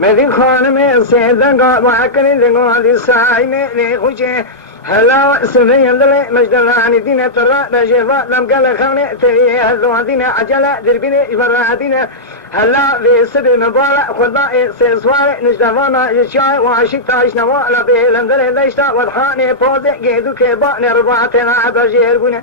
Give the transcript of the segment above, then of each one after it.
مدين خانم سيدان قاد وعكني لنقاد سايمة لخوشي هلا سنين دلي مجدلاني دينا ترى بجيفات لم قال خاني تري هلو دينا عجلة دربيني فرادينا هلا في سبي مبالة خضاء سيسوار نجدفانا يشاي وعشيك تايش نوالا بيلن دلي ديشتا وضحاني بوزي قيدو كيباني ربعتنا بجير بنا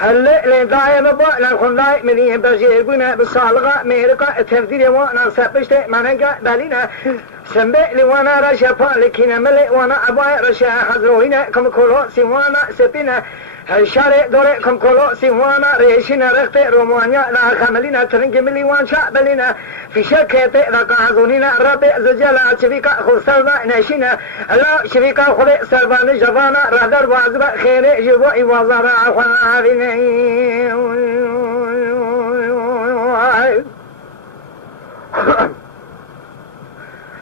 هلا لداية مبالة الخضاء مني بجير بنا بالصالغة ميرقا التفدير وانا سبشت منقا دالينا سنبئ لي وانا رشا بالكينا ملئ وانا اباي رشا حضروهنا كم كولو سيوانا سبينا هالشارع دوري كم كولو سيوانا ريشينا رختي رومانيا لا خملينا ترنج ملي وان شعبلينا في شركتي رقاعدونينا ربي زجالا شريكا خسرنا ناشينا لا شريكا خلي سرباني جبانا رادر وازبا خيري جيبو ايوازارا اخوانا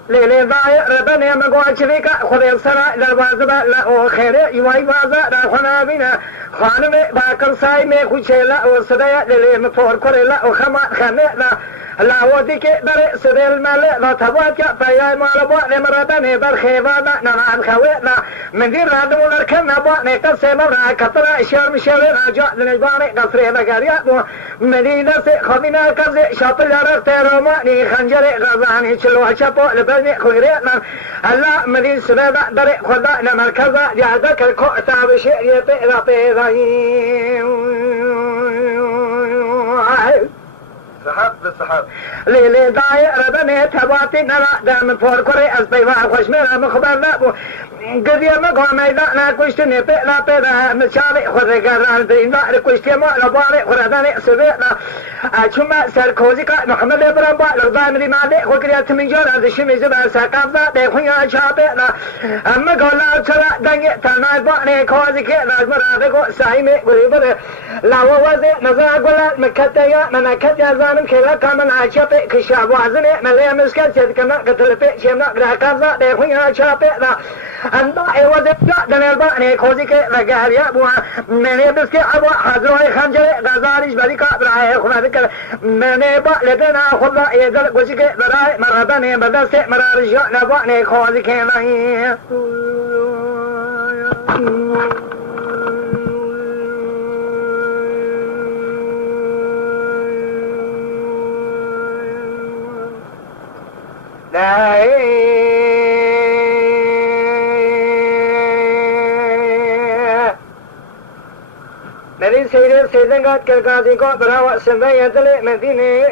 ليلي ضايع ربنا مقوى شريكا خذي سرا دروازبا لا خيري يواي وازا راخونا بينا خانمي باكر سايمي خوشي لا وصدايا ليلي مفور كوري لا وخما خمي لا وديك بري سدي المال لا تبوك فيا مالبو نمرتني برخيبانا نمان خوينا من دير رادو نركنا بو نكسمنا كترا شرم شرم جاء لنجباني قصري بقريا مدينة خبينا كزي شاطل رخت روماني خنجري غزاني شلو شابو لبني خيرنا هلا مدينة سبابا دري خدا نمركزا جادك الكوتا بشيء يطير سحاب بالسحاب ليلي ضايع ربني تباتي نرى دام فور كوري أسبيبا خوشميرا مخبرنا قديا مقوى ميدانا كوشتني بيلا بيلا مشاري خوري قران بينا كوشتي مؤلا باري خورداني سبينا أشما سركوزيكا محمد إبرام بالغ ضامري مالي خوكريا تمنجورا دشمي زبا ساقافا ديخويا شابينا أما قولا ترى دنجي تناي باني كوزيكي راجمرا بيكو سايمي قريبري لا ووزي نزا قولا مكتايا منكتيا زانم كلا كامن عشابي كشاب وازني مليا مسكت سيدكنا قتلبي شمنا قراكافا ديخويا شابينا أنت أيوة دنيا باني كوزيكي رجاليا بوا مني بسكي أبوا حضروي خنجري غزاريش بريكا براي خنا ذكر مني با لدنا خدا يزل كوزيكي براي مرادني بدرسي مرارجا نباني كوزيكي نهي مدين سيدة سيدن قد كالقاضي قد براوة سنبا يدلي مدينة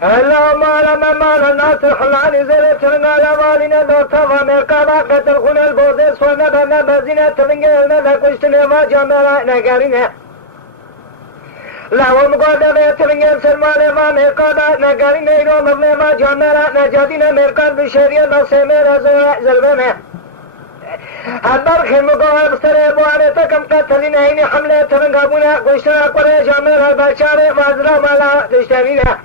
هلا مالا الناس الحلاني زيلة ترنى لوالينا دور تفا مرقابا قتل خون البوزيس ونبنا بزينة ترنجلنا لكوشتنا ما جاملا نقارينا لاو مقادة ترنجل سلمان ما مرقابا نقارينا يرو مبنى ما جاملا نجادينا مرقاب بشرية بسيمير زلبنا هدر خمقوها بستري بواني تكم قتلين هيني حملة ترنقابونا قشتنا قرية جامير الباشاري وازرا مالا تشترينا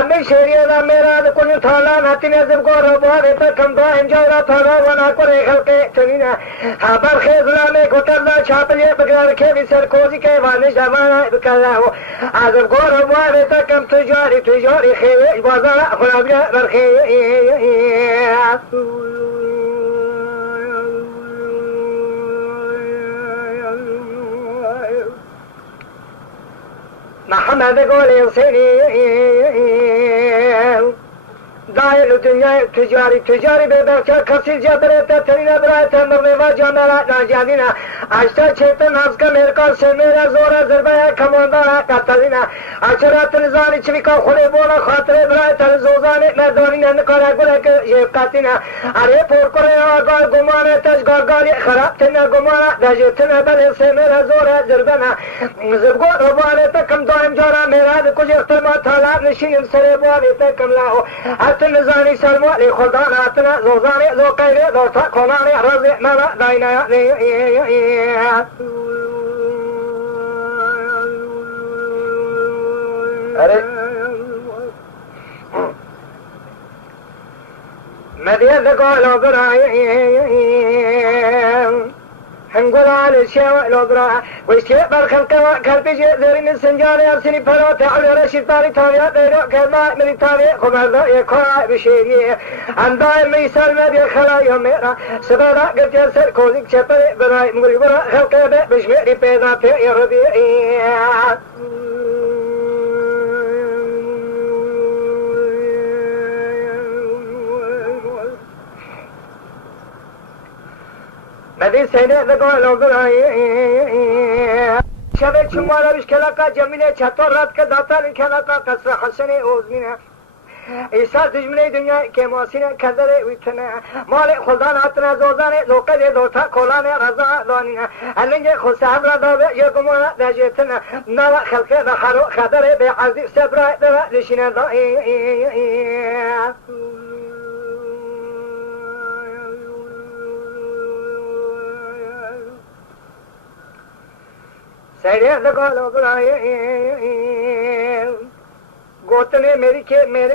أمي شريعة ميرا كل ثالا ناتي نزب قرب واني تكم دائم جاورا ثالا وانا قرية خلقه تنينا هبر خيزلا میں گھٹرنا چھاپلے بگرار کے بھی سرکوزی کے وانے جمانا بکرا ہو عزب قرب واني تكم تجاري خيوي بازارا خلابيا برخي محمد قولي سيري دايل الدنيا تجاري ببركة كسيل جبريتا ترينا برايتا مغنفا جاملا ناجادينا عشتا چيتن حفظك ميركا سميرا زورا زربايا كموندانا قتلينا عشرات نزاني چويكا خلي بولا خاطر برايتا زوزاني مردانينا نقارا قولك يبقاتينا اري پور قرينا آقار گمانا تجگارگاري خراب تنا گمانا داجتنا بل سميرا زورا زربانا زبگو رباني تكم دائم جارا ميراد کچھ اخترما تالاب نشين سري بواني تكم لاهو نزاني سلمى لخدانا أتنا زوزاني زو قيري زو تاكوناني رزي مانا داينا أري مدينة قالوا برايم هنقول على الشيء لو برا ويشتي بالخلق كالبيجي ذرين السنجال يرسني فرات على رشيد طاري تابع بيرو كما من تابع خمر يكوا بشيء عن دائم يسال ما بيخلا يومنا سبارا قد يسال كوزيك شبر براي مغري برا خلق بشميري بيضا في يربي مدي سينه لقوا براي شبه شمالا بشكلaka Cemile çatorat ka datan kenaka kasra hasene ozmine İsa düzmine dünya kemasine kadere ütene mali khuldan atna zozane lokade dota kolane raza danine alenge khusabra da ve yegumana dajetena nala khalqe da haru khadere be azif sabra da lishine da सैरे लगो बुलाए गोतने मेरी के मेरे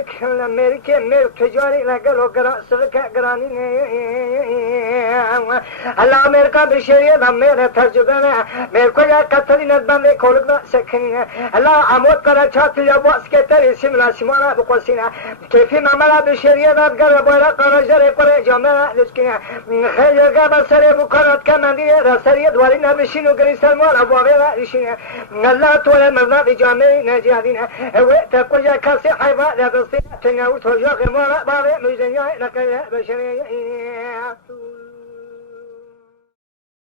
ठिजारी लगे लोग सरका करानी ने अल्लाह मेरे का बिशरिया दम मेरे तर्जुबे में मेरे को या कतरी नदबा में खोलना सकनी है अल्लाह आमोद करा छाती या बस के तेरे सिमला सिमाना बकोसिना कैफी मामला बिशरिया दब कर बोला करा जरे परे जमेला लिस्किना खैर का बसरे बुखारत का नदी रसरिया द्वारी ना बिशिनो करी सलमान अबू अबेला लिशिना अल्लाह तोले मरना बिजामे ने जादीना वे तब يا كاسي حيبا لا تصير تناول توجه غير مرة بعض مجنيا لك يا بشرية